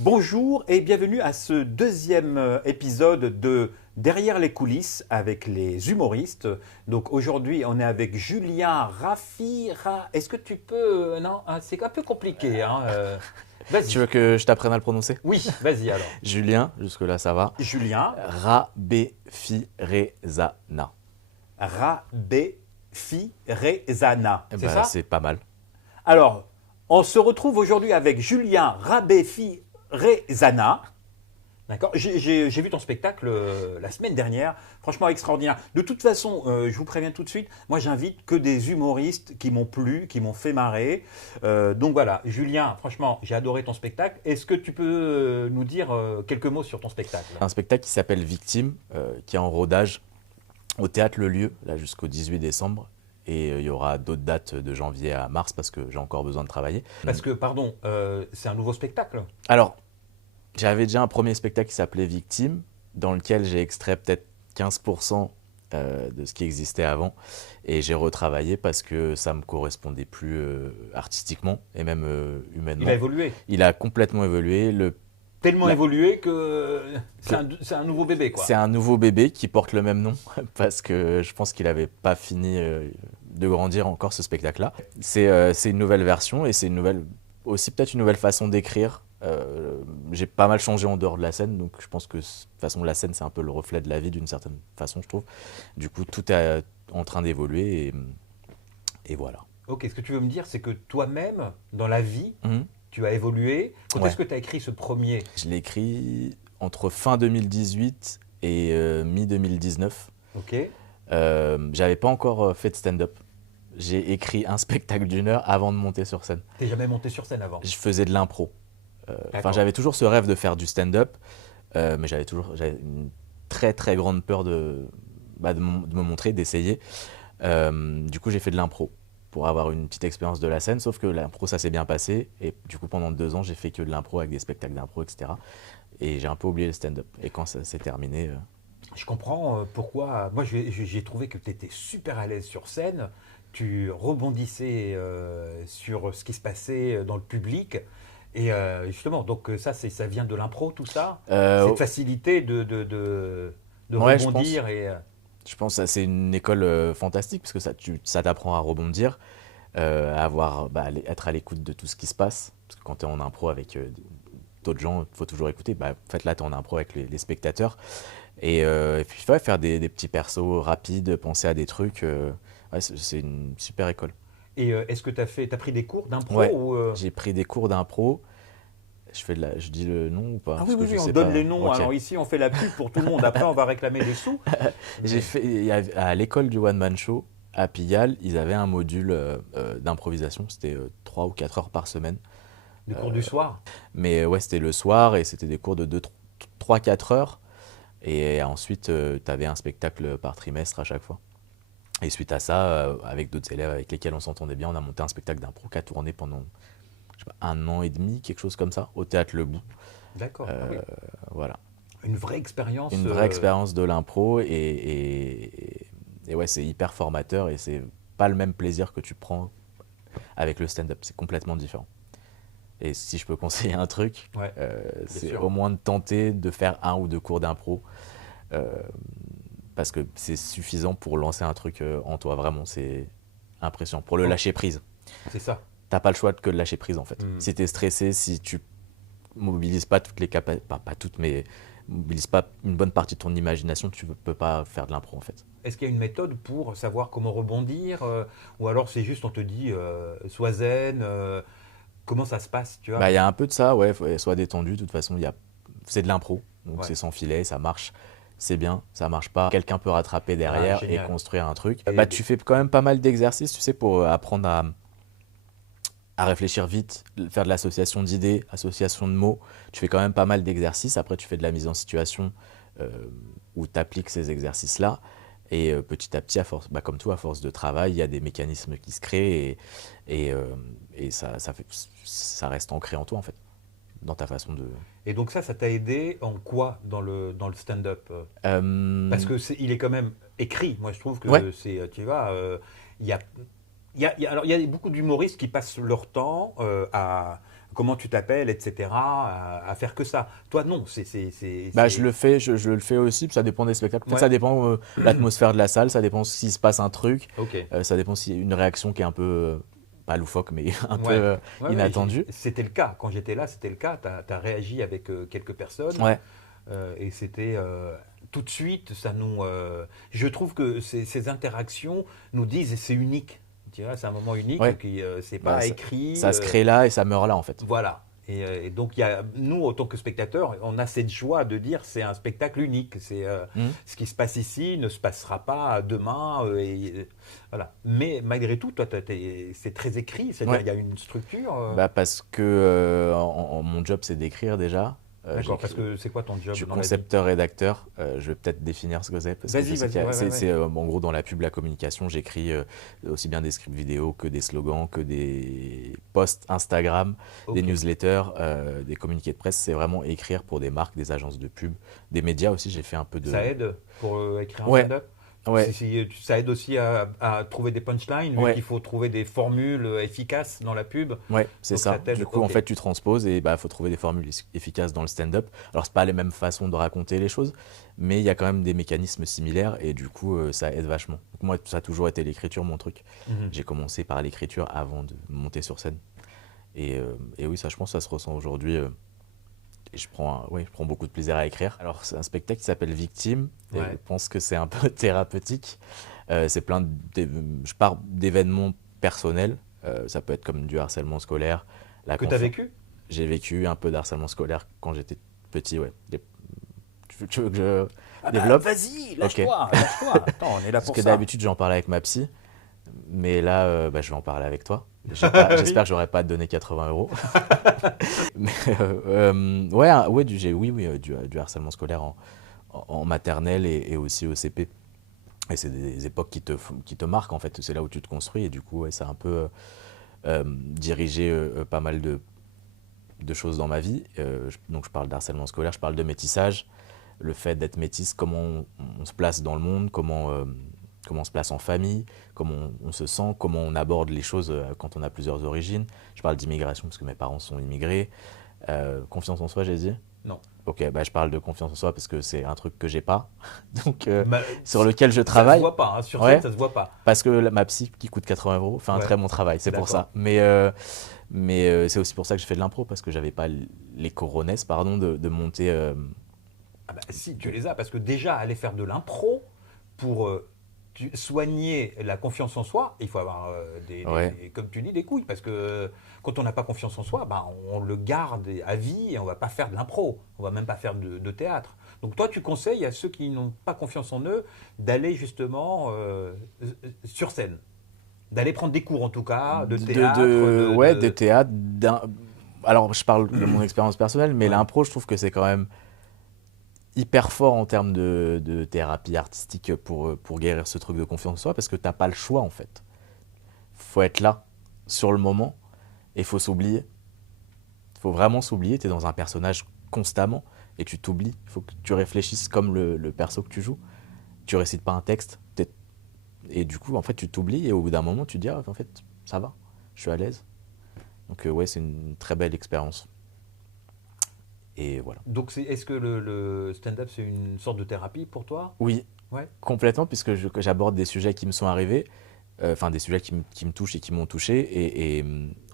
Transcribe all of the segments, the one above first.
Bonjour et bienvenue à ce deuxième épisode de Derrière les coulisses avec les humoristes. Donc aujourd'hui, on est avec Julien Raffira. Est-ce que tu peux... Non, c'est un peu compliqué. Vas-y. Tu veux que je t'apprenne à le prononcer? Oui, vas-y alors. Julien, jusque-là ça va. Julien Rabefirezana. Rabefirezana. Eh C'est ben, ça? c'est pas mal. Alors, on se retrouve aujourd'hui avec Julien Rabefirezana. D'accord. J'ai vu ton spectacle la semaine dernière, franchement extraordinaire. De toute façon, je vous préviens tout de suite, moi j'invite que des humoristes qui m'ont plu, qui m'ont fait marrer. Donc voilà, Julien, franchement, j'ai adoré ton spectacle. Est-ce que tu peux nous dire quelques mots sur ton spectacle? Un spectacle qui s'appelle Victime, qui est en rodage au Théâtre Le Lieu, là jusqu'au 18 décembre. Et il y aura d'autres dates de janvier à mars parce que j'ai encore besoin de travailler. Parce que, pardon, c'est un nouveau spectacle. Alors, j'avais déjà un premier spectacle qui s'appelait Victime, dans lequel j'ai extrait peut-être 15% de ce qui existait avant. Et j'ai retravaillé parce que ça me correspondait plus artistiquement et même humainement. Il a évolué. Il a complètement évolué. Tellement La- évolué que c'est un nouveau bébé, quoi. C'est un nouveau bébé qui porte le même nom parce que je pense qu'il n'avait pas fini de grandir encore ce spectacle-là. C'est une nouvelle version et c'est aussi peut-être une nouvelle façon d'écrire. J'ai pas mal changé en dehors de la scène, donc je pense que de toute façon la scène c'est un peu le reflet de la vie d'une certaine façon, je trouve. Du coup, tout est en train d'évoluer et voilà. Ok, ce que tu veux me dire, c'est que toi-même, dans la vie, Mhm. tu as évolué. Quand Ouais. est-ce que tu as écrit ce premier? Je l'ai écrit entre fin 2018 et mi-2019. Ok. J'avais pas encore fait de stand-up. J'ai écrit un spectacle d'une heure avant de monter sur scène. T'es jamais monté sur scène avant? Je faisais de l'impro. D'accord. J'avais toujours ce rêve de faire du stand-up, mais j'avais une très très grande peur de me montrer, d'essayer. Du coup, j'ai fait de l'impro pour avoir une petite expérience de la scène, sauf que l'impro, ça s'est bien passé. Et du coup, pendant 2 ans, j'ai fait que de l'impro avec des spectacles d'impro, etc. Et j'ai un peu oublié le stand-up. Et quand ça s'est terminé, Je comprends pourquoi. Moi, j'ai trouvé que tu étais super à l'aise sur scène. Tu rebondissais sur ce qui se passait dans le public. Et justement, donc ça vient de l'impro, tout ça? Cette facilité de ouais, je pense. rebondir et... Je pense que c'est une école fantastique parce que ça t'apprend à rebondir, être à l'écoute de tout ce qui se passe. Parce que quand tu es en impro avec d'autres gens, il faut toujours écouter. En fait, là, tu es en impro avec les spectateurs. Et puis, ouais, faire des petits persos rapides, penser à des trucs. Ouais, c'est une super école. Et est-ce que t'as pris des cours d'impro Ouais, ou j'ai pris des cours d'impro. Je dis le nom ou pas? Ah oui, Parce que oui, je oui, on sais donne pas. les noms. Ok. Alors ici, on fait la pub pour tout le monde. Après, on va réclamer des sous. J'ai fait, à l'école du One Man Show, à Pigalle, ils avaient un module d'improvisation. C'était 3 ou 4 heures par semaine. Des cours du soir. Mais ouais, c'était le soir et c'était des cours de 3-4 heures. Et ensuite, tu avais un spectacle par trimestre à chaque fois. Et suite à ça, avec d'autres élèves avec lesquels on s'entendait bien, on a monté un spectacle d'impro qui a tourné pendant je sais pas, 1 an et demi, quelque chose comme ça, au Théâtre Le Bout. D'accord. Ah oui. Voilà. Une vraie expérience. Une vraie expérience de l'impro et ouais, c'est hyper formateur et c'est pas le même plaisir que tu prends avec le stand-up. C'est complètement différent. Et si je peux conseiller un truc, Ouais, c'est sûr. au moins de tenter de faire 1 ou 2 cours d'impro euh, parce que c'est suffisant pour lancer un truc en toi. Vraiment, c'est impressionnant. Pour le Oh, lâcher prise. c'est ça. T'as pas le choix que de lâcher prise en fait. Mm. Si t'es stressé, si tu mobilises pas toutes les capacités, pas toutes, mais mobilises pas une bonne partie de ton imagination, tu peux pas faire de l'impro en fait. Est-ce qu'il y a une méthode pour savoir comment rebondir ou alors c'est juste on te dit sois zen comment ça se passe, tu vois? Il y a un peu de ça, ouais, sois détendu. De toute façon, c'est de l'impro, donc Ouais. c'est sans filet, ça marche, c'est bien, ça marche pas. Quelqu'un peut rattraper derrière et Génial. construire un truc. Et- Tu fais quand même pas mal d'exercices, tu sais, pour apprendre à réfléchir vite, faire de l'association d'idées, association de mots. Tu fais quand même pas mal d'exercices. Après, tu fais de la mise en situation euh, où tu appliques ces exercices-là. Et petit à petit, comme tout, à force de travail, il y a des mécanismes qui se créent et, euh, et ça reste ancré en toi, en fait, dans ta façon de... Et donc ça t'a aidé en quoi dans le stand-up Euh, Parce que il est quand même écrit. Moi, je trouve ouais, que c'est, tu vois, il y a Alors, il y a beaucoup d'humoristes qui passent leur temps à comment tu t'appelles, etc., à faire que ça. Toi, non, Bah, je le fais, je le fais aussi, puis ça dépend des spectacles. En fait, Ouais, ça dépend l'atmosphère de la salle, ça dépend s'il se passe un truc, ok. ça dépend s'il y a une réaction qui est un peu, pas loufoque, mais un peu Ouais, ouais, inattendue. c'était le cas. Quand j'étais là, c'était le cas. Tu as réagi avec quelques personnes Ouais, et c'était tout de suite, ça nous. Je trouve que ces interactions nous disent c'est unique. Tu vois, c'est un moment unique ouais. qui c'est Bah, pas écrit. ça se crée là et ça meurt là, en fait. Voilà. Et donc, nous, en tant que spectateurs, on a cette joie de dire c'est un spectacle unique. C'est Mhm. ce qui se passe ici ne se passera pas demain. Voilà. Mais malgré tout, toi, c'est très écrit. C'est-à-dire, Ouais. il y a une structure. Bah, parce que mon job, c'est d'écrire déjà. D'accord. Parce que c'est quoi ton Je job suis dans la vie? concepteur-rédacteur. Je vais peut-être définir ce que c'est, parce que je Vas-y, sais vas-y. Ouais, ouais, ouais. c'est en gros dans la pub, la communication. J'écris aussi bien des scripts vidéo que des slogans, que des posts Instagram, des Ok. newsletters, des communiqués de presse. C'est vraiment écrire pour des marques, des agences de pub, des médias aussi. J'ai fait un peu Ça de... aide pour écrire un Ouais, stand-up? ouais, Ça aide aussi à trouver des punchlines, vu ouais. qu'il faut trouver des formules efficaces dans la pub. Ouais, c'est Donc ça ça. Du t'aide. coup, en Ok. fait, tu transposes et bah, faut trouver des formules efficaces dans le stand-up. Alors, c'est pas les mêmes façons de raconter les choses, mais il y a quand même des mécanismes similaires et du coup, ça aide vachement. Donc, moi, ça a toujours été l'écriture, mon truc. Mhm. J'ai commencé par l'écriture avant de monter sur scène. Et oui, ça, je pense, ça se ressent aujourd'hui. Et ouais, je prends beaucoup de plaisir à écrire. Alors, c'est un spectacle qui s'appelle Victime et je Ouais. pense que c'est un peu thérapeutique. C'est je pars d'événements personnels. Ça peut être comme du harcèlement scolaire, la Que tu as confiance. vécu? J'ai vécu un peu de harcèlement scolaire quand j'étais petit, ouais. Tu veux que je Ah bah développe? vas-y, Ok. lâche-toi, lâche-toi. Attends, on est là Parce pour que ça. d'habitude, j'en parlais avec ma psy, mais là, bah, je vais en parler avec toi. Oui. J'espère que j'aurais pas à te donner 80 euros. Mais, ouais, oui, oui, du harcèlement scolaire en maternelle et aussi au CP. Et c'est des époques qui te marquent, en fait. C'est là où tu te construis. Et du coup, ouais, ça a un peu dirigé pas mal de choses dans ma vie. Donc, je parle d'harcèlement scolaire, je parle de métissage, le fait d'être métisse, comment on se place dans le monde, comment on se place en famille, comment on se sent, comment on aborde les choses quand on a plusieurs origines. Je parle d'immigration parce que mes parents sont immigrés. Confiance en soi, j'ai dit. Non. Ok, bah, je parle de confiance en soi parce que c'est un truc que j'ai pas, donc Ma- sur lequel je Ça se travaille. voit pas, hein. Sur scène, Ouais, ça se voit pas. parce que ma psy qui coûte 80 euros fait un Ouais, très bon travail, c'est pour d'accord. ça. Mais c'est aussi pour ça que j'ai fait de l'impro parce que j'avais pas les coronesses, pardon, de monter. Ah bah si, tu les as, parce que déjà, aller faire de l'impro pour soigner la confiance en soi, il faut avoir, Ouais, comme tu dis, des couilles, parce que quand on n'a pas confiance en soi, bah, on le garde à vie et on va pas faire de l'impro, on va même pas faire de théâtre. Donc toi, tu conseilles à ceux qui n'ont pas confiance en eux d'aller justement sur scène, d'aller prendre des cours en tout cas, de théâtre, ouais, des théâtres. Alors, je parle de mon expérience personnelle, mais Ouais. l'impro, je trouve que c'est quand même hyper fort en termes de thérapie artistique pour guérir ce truc de confiance en soi parce que t'as pas le choix en fait. Faut être là, sur le moment, et faut s'oublier. Faut vraiment s'oublier, t'es dans un personnage constamment et tu t'oublies. Il faut que tu réfléchisses comme le perso que tu joues. Tu récites pas un texte, et du coup, en fait, tu t'oublies et au bout d'un moment, tu te dis, ah, en fait, ça va, je suis à l'aise. Donc, ouais, c'est une très belle expérience. Et voilà. Donc est-ce que le stand-up c'est une sorte de thérapie pour toi? Oui, Ouais. complètement, puisque que j'aborde des sujets qui me sont arrivés, enfin des sujets qui me touchent et qui m'ont touché,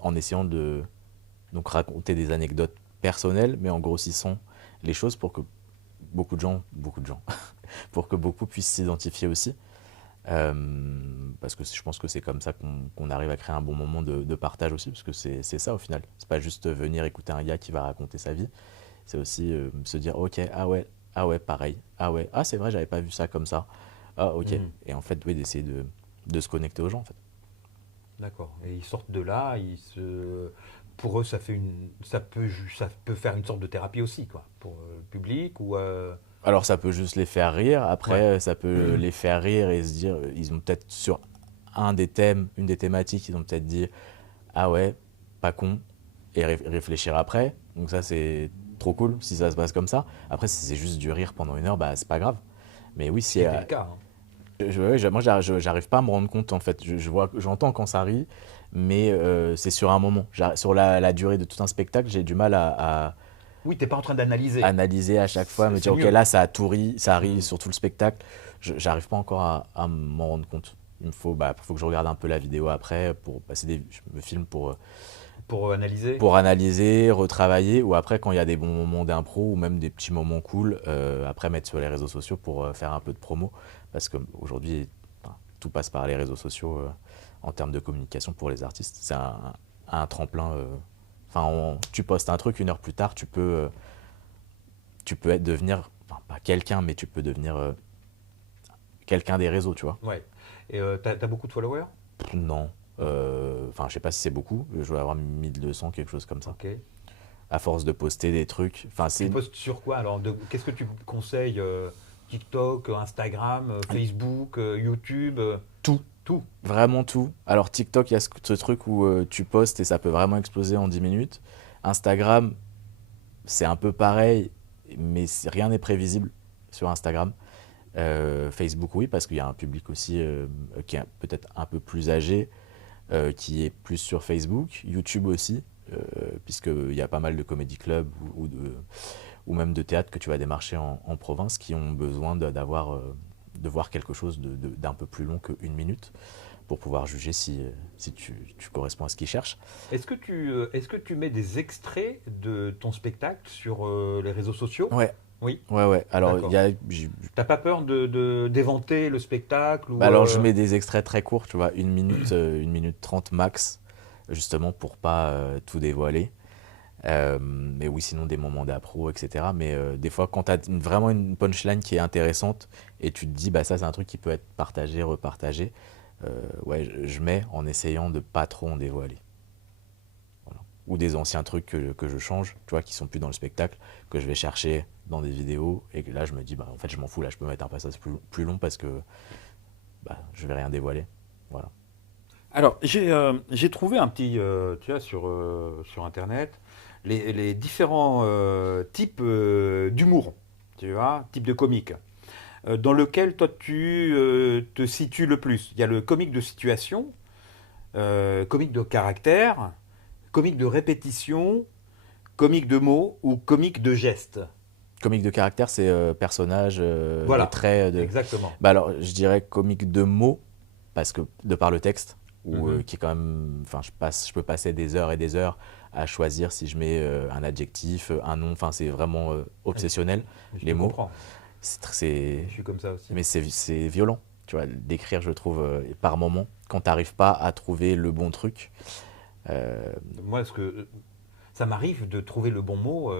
en essayant de donc raconter des anecdotes personnelles, mais en grossissant les choses pour que beaucoup de gens, pour que beaucoup puissent s'identifier aussi. Parce que je pense que c'est comme ça qu'on arrive à créer un bon moment de partage aussi, parce que c'est ça au final. C'est pas juste venir écouter un gars qui va raconter sa vie, c'est aussi se dire ok, ah ouais, pareil, ah ouais, ah c'est vrai, j'avais pas vu ça comme ça, ah ok. Mhm. Et en fait, oui, d'essayer de se connecter aux gens en fait. D'accord. Et ils sortent de là, pour eux, ça peut faire une sorte de thérapie aussi, quoi, pour le public ou. Alors ça peut juste les faire rire, Ouais. après ça peut les faire rire et se dire, ils ont peut-être sur un des thèmes, une des thématiques, ils ont peut-être dit ah ouais, pas con, et réfléchir après. Donc ça, c'est trop cool si ça se passe comme ça. Après, si c'est juste du rire pendant une heure, bah c'est pas grave. Mais oui, Ce qui était le cas, hein. Moi, j'arrive pas à me rendre compte en fait. J'entends quand ça rit, mais c'est sur un moment. Sur la durée de tout un spectacle, j'ai du mal à Oui, t'es pas en train d'analyser. analyser à chaque fois, me C'est dire ok mieux. là ça a tout ri, ça rit Mhm. sur tout le spectacle. J'arrive pas encore à m'en rendre compte. Faut que je regarde un peu la vidéo après pour passer je me filme Pour analyser. pour analyser, retravailler, ou après quand il y a des bons moments d'impro ou même des petits moments cool, après mettre sur les réseaux sociaux pour faire un peu de promo, parce qu'aujourd'hui tout passe par les réseaux sociaux en termes de communication pour les artistes. C'est un tremplin. Enfin, tu postes un truc, 1 heure plus tard, tu peux devenir, enfin pas quelqu'un, mais tu peux devenir quelqu'un des réseaux, tu vois. Ouais. Et t'as beaucoup de followers? Non. Enfin, je sais pas si c'est beaucoup, je dois avoir 1200, quelque chose comme ça. Ok. À force de poster des trucs. Enfin, Tu c'est postes sur quoi alors? Qu'est-ce que tu conseilles? TikTok, Instagram, Facebook, YouTube, tout, tout. vraiment tout. Alors, TikTok, il y a ce truc où tu postes et ça peut vraiment exploser en 10 minutes. Instagram, c'est un peu pareil, mais rien n'est prévisible sur Instagram. Facebook, oui, parce qu'il y a un public aussi qui est peut-être un peu plus âgé, qui est plus sur Facebook. YouTube aussi, puisqu'il y a pas mal de comédie clubs ou même de théâtre que tu vas démarcher en province qui ont besoin de voir quelque chose d'un peu plus long que 1 minute pour pouvoir juger si tu corresponds à ce qu'ils cherchent. Est-ce que tu mets des extraits de ton spectacle sur les réseaux sociaux? Ouais, Oui, ouais. Alors, d'accord. T'as pas peur d'éventer le spectacle ou alors je mets des extraits très courts, tu vois, 1 minute, 1 minute 30 max, justement pour pas tout dévoiler. Mais oui, sinon des moments d'appro, etc. Mais des fois, quand tu as vraiment une punchline qui est intéressante et tu te dis, bah ça, c'est un truc qui peut être partagé, repartagé, ouais, je mets en essayant de pas trop en dévoiler. Voilà. Ou des anciens trucs que je change, tu vois, qui sont plus dans le spectacle, que je vais chercher dans des vidéos et que là, je me dis, bah en fait, je m'en fous, là, je peux mettre un passage plus long parce que bah, je vais rien dévoiler. Voilà. Alors, j'ai trouvé un petit, tu vois, sur Internet, les différents types d'humour, tu vois, types de comiques, dans lequel toi tu te situes le plus. Il y a le comique de situation, comique de caractère, comique de répétition, comique de mots ou comique de gestes. Comique de caractère, c'est personnage, des Voilà, traits de. exactement. Bah alors, je dirais comique de mots, parce que de par le texte, ou Mhm. qui est quand même. Enfin, je peux passer des heures et des heures à choisir si je mets un adjectif, un nom. Enfin, c'est vraiment Oui, obsessionnel, je te les mots. comprends. C'est, Je suis comme ça aussi. mais c'est violent, tu vois, d'écrire, je trouve, par moment, quand t'arrives pas à trouver le bon truc. euh, Moi, ça m'arrive de trouver le bon mot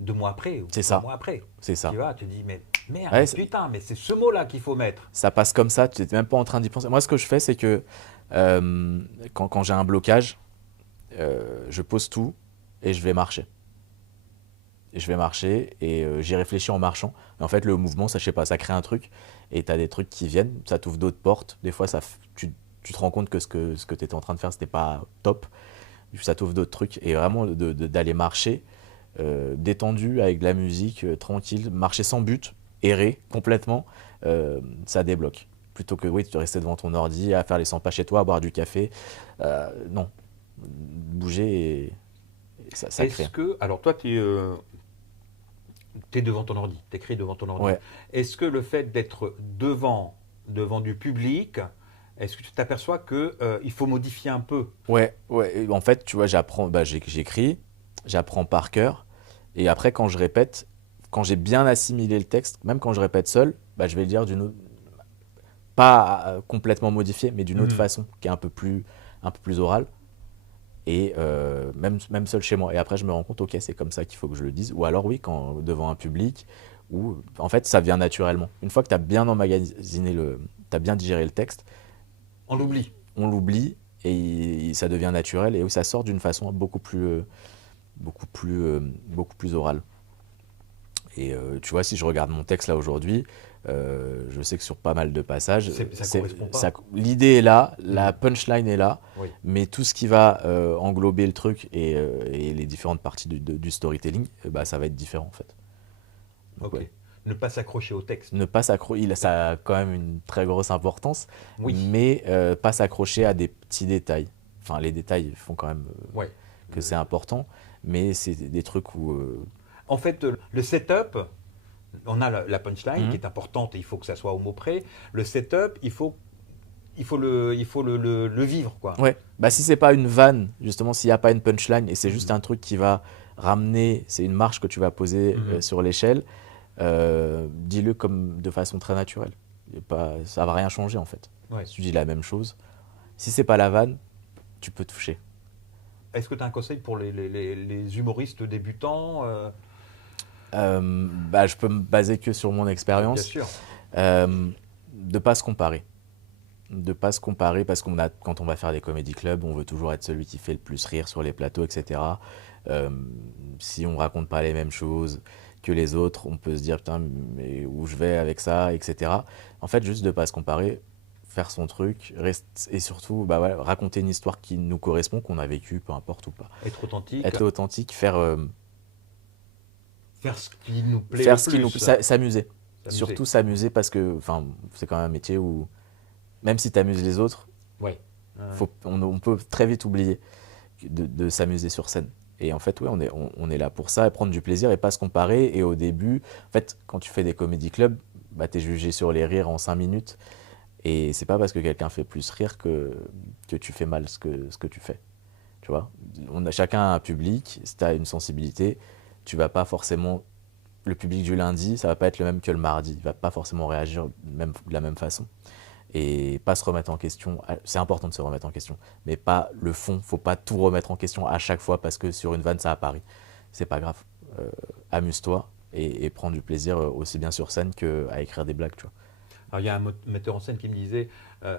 2 mois après ou c'est 3 mois ça, après. c'est Tu ça. vois, tu dis, mais merde, Ouais, mais putain, mais c'est ce mot-là qu'il faut mettre. ça passe comme ça, tu n'es même pas en train d'y penser. Moi, ce que je fais, c'est que quand j'ai un blocage, je pose tout et je vais marcher. Et je vais marcher et j'y réfléchis en marchant. Et en fait, le mouvement, ça, je sais pas, ça crée un truc et tu as des trucs qui viennent, ça t'ouvre d'autres portes. Des fois, tu te rends compte que ce que tu étais en train de faire, c'était pas top. Ça t'ouvre d'autres trucs. Et vraiment, d'aller marcher détendu avec de la musique, tranquille, marcher sans but, errer complètement, ça débloque. Plutôt que oui, de rester devant ton ordi, à faire les 100 pas chez toi, à boire du café. Non, bouger et ça crée. Alors toi, tu es devant ton ordi, tu écris devant ton ordi. Ouais, Est-ce que le fait d'être devant du public, est-ce que tu t'aperçois que il faut modifier un peu? ouais. Et en fait, tu vois, j'écris, j'apprends par cœur. Et après, quand je répète, quand j'ai bien assimilé le texte, même quand je répète seul, bah, je vais le dire pas complètement modifié, mais d'une autre Mhm. façon, qui est un peu plus orale. Et même seul chez moi. Et après, je me rends compte, ok, c'est comme ça qu'il faut que je le dise. Ou alors, oui, quand devant un public, où en fait, ça vient naturellement. Une fois que tu as bien emmagasiné tu as bien digéré le texte, On l'oublie. on l'oublie et ça devient naturel et ça sort d'une façon beaucoup plus orale. Et tu vois, si je regarde mon texte là aujourd'hui, je sais que sur pas mal de passages, Ça correspond pas. l'idée est là, la Mhm. punchline est là, Oui. mais tout ce qui va englober le truc et les différentes parties du storytelling, bah, ça va être différent en fait. Donc Ok. ouais. Ne pas s'accrocher au texte. Ne pas s'accrocher, ça a quand même une très grosse importance, Oui. mais pas s'accrocher à des petits détails. Enfin, les détails font quand même Ouais. que c'est important, mais c'est des trucs où... En fait, le setup, on a la punchline Mhm. qui est importante et il faut que ça soit au mot près. Le setup, il faut le vivre, quoi. Ouais, bah si c'est pas une vanne, justement, s'il n'y a pas une punchline et c'est juste Mhm. un truc qui va ramener, c'est une marche que tu vas poser Mhm. sur l'échelle, dis-le comme de façon très naturelle. Ça va rien changer en fait. Ouais. Si tu dis la même chose, si c'est pas la vanne, tu peux toucher. Est-ce que tu as un conseil pour les humoristes débutants Bah, je peux me baser que sur mon Bien expérience, sûr. de pas se comparer. De pas se comparer parce quand on va faire des comédie clubs, on veut toujours être celui qui fait le plus rire sur les plateaux, etc. Euh, Si on raconte pas les mêmes choses que les autres, on peut se dire putain mais où je vais avec ça, etc. En fait, juste de pas se comparer, faire son truc, et surtout bah ouais, raconter une histoire qui nous correspond, qu'on a vécu, peu importe ou pas. Être authentique, Être authentique, faire ce qui nous plaît faire le ce qui nous, plus. s'amuser. S'amuser. Surtout s'amuser parce que enfin c'est quand même un métier où même si tu amuses les autres, Ouais. on peut très vite oublier de s'amuser sur scène. Et en fait, ouais, on est là pour ça, et prendre du plaisir et pas se comparer. Et au début, en fait, quand tu fais des comédie clubs, bah, tu es jugé sur les rires en 5 minutes. Et c'est pas parce que quelqu'un fait plus rire que tu fais mal ce que tu fais. Tu vois, chacun a un public, si tu as une sensibilité, tu vas pas forcément. Le public du lundi, ça va pas être le même que le mardi. Il va pas forcément réagir de la même façon et pas se remettre en question. C'est important de se remettre en question, mais pas le fond. Faut pas tout remettre en question à chaque fois parce que sur une vanne ça apparaît. C'est pas grave. Amuse-toi et prends du plaisir aussi bien sur scène qu'à écrire des blagues, tu vois. Alors, il y a un metteur en scène qui me disait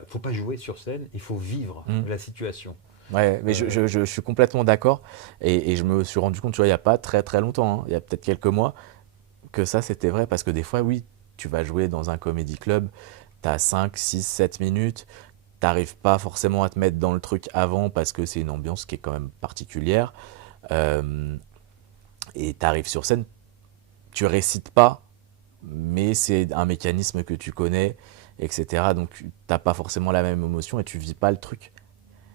faut pas jouer sur scène, il faut vivre Mm. la situation. Ouais, mais je suis complètement d'accord et je me suis rendu compte, tu vois, il y a pas très très longtemps, hein, il y a peut-être quelques mois, que ça c'était vrai parce que des fois, oui, tu vas jouer dans un comédie club, tu as 5, 6, 7 minutes, t'arrives pas forcément à te mettre dans le truc avant parce que c'est une ambiance qui est quand même particulière. Euh, et t'arrives sur scène, tu récites pas, mais c'est un mécanisme que tu connais, etc. Donc t'as pas forcément la même émotion et tu vis pas le truc.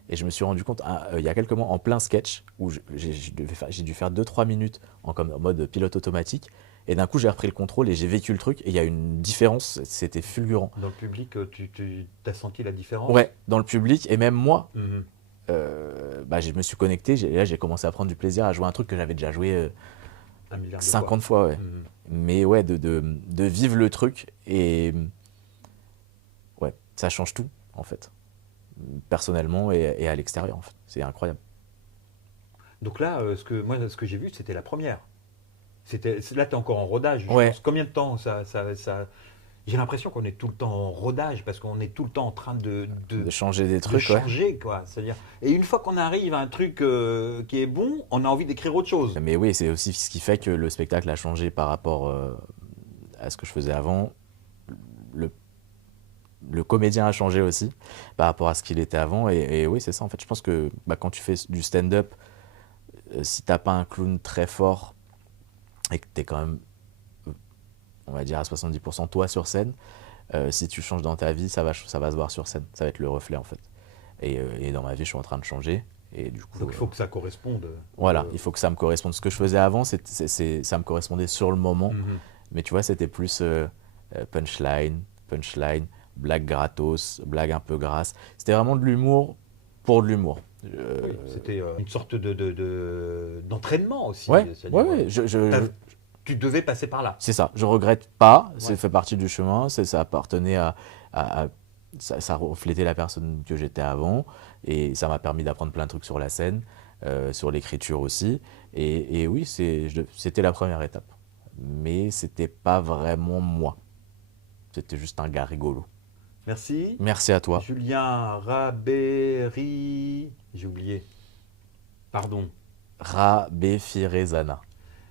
Et je me suis rendu compte il y a quelques mois en plein sketch où j'ai dû faire 2-3 minutes en mode pilote automatique. Et d'un coup, j'ai repris le contrôle et j'ai vécu le truc. Et il y a une différence, c'était fulgurant. Dans le public, tu as senti la différence. Ouais, dans le public et même moi, Mhm. bah, je me suis connecté, et là j'ai commencé à prendre du plaisir à jouer un truc que j'avais déjà joué Un milliard de fois. 50 fois. Ouais. Mhm. Mais ouais, de vivre le truc et ouais, ça change tout en fait, personnellement et à l'extérieur en fait. C'est incroyable. Donc là, ce que j'ai vu, c'était la première. Là, tu es encore en rodage. Je Ouais, pense. Combien de temps J'ai l'impression qu'on est tout le temps en rodage parce qu'on est tout le temps en train de changer des de trucs, ouais. changer, quoi. C'est-à-dire, et une fois qu'on arrive à un truc qui est bon, on a envie d'écrire autre chose. Mais oui, c'est aussi ce qui fait que le spectacle a changé par rapport à ce que je faisais avant. Le, le comédien a changé aussi par rapport à ce qu'il était avant. Et oui, c'est ça en fait. Je pense que bah, quand tu fais du stand-up, si t'as pas un clown très fort et que t'es quand même, on va dire à 70% toi sur scène, si tu changes dans ta vie, ça va se voir sur scène. Ça va être le reflet en fait. Et dans ma vie, je suis en train de changer. Et du coup, Donc il faut que ça corresponde. voilà, il faut que ça me corresponde. Ce que je faisais avant, ça me correspondait sur le moment. Mhm. Mais tu vois, c'était plus punchline, blague gratos, blague un peu grasse. C'était vraiment de l'humour pour de l'humour. Oui, c'était une sorte d'entraînement aussi. Ouais, C'est-à-dire, ouais, ouais, tu devais passer par là. c'est ça. Je regrette pas. Ouais. Ça fait partie du chemin. Ça appartenait ça reflétait la personne que j'étais avant. Et ça m'a permis d'apprendre plein de trucs sur la scène, sur l'écriture aussi. Et oui, c'était la première étape. Mais c'était pas vraiment moi. C'était juste un gars rigolo. Merci. Merci à toi. Julien Rabéry. J'ai oublié. Pardon. Rabé Firezana.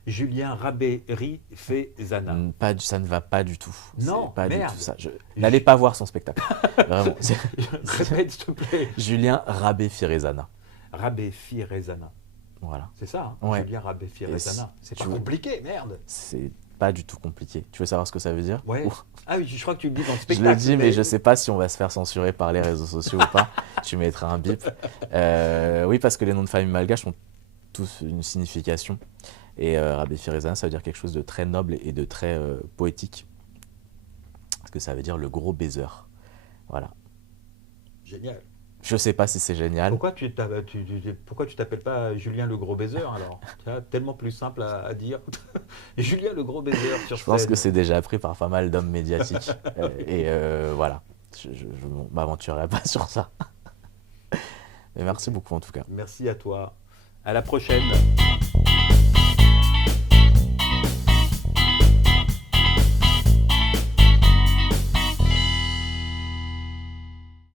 Julien Rabéry Fezana. Ça ne va pas du tout. Non, C'est pas du merde. tout ça. N'allez pas voir son spectacle. Vraiment. Répète, s'il te plaît. Julien Rabé Firezana. Rabé Firezana. Voilà. C'est ça, hein Ouais. Julien Rabé Firezana. Et C'est tu pas veux- compliqué, merde. C'est pas du tout compliqué. Tu veux savoir ce que ça veut dire? Ouais. Ou- Ah oui, je crois que tu le dis dans le Je spectacle. le dis, mais je sais pas si on va se faire censurer par les réseaux sociaux ou pas. Tu mettras un bip. Oui, parce que les noms de famille malgaches ont tous une signification. Et Rabbi Firizana, ça veut dire quelque chose de très noble et de très poétique. Parce que ça veut dire le gros baiser. Voilà. Génial. Je sais pas si c'est génial. Pourquoi tu t'appelles pas Julien le gros baiser alors? Tu vois, tellement plus simple à dire. Julien le gros baiser sur Je pense que scène. c'est déjà pris par pas mal d'hommes médiatiques. Voilà. Je ne m'aventurerai pas sur ça. Mais merci beaucoup en tout cas. Merci à toi. À la prochaine.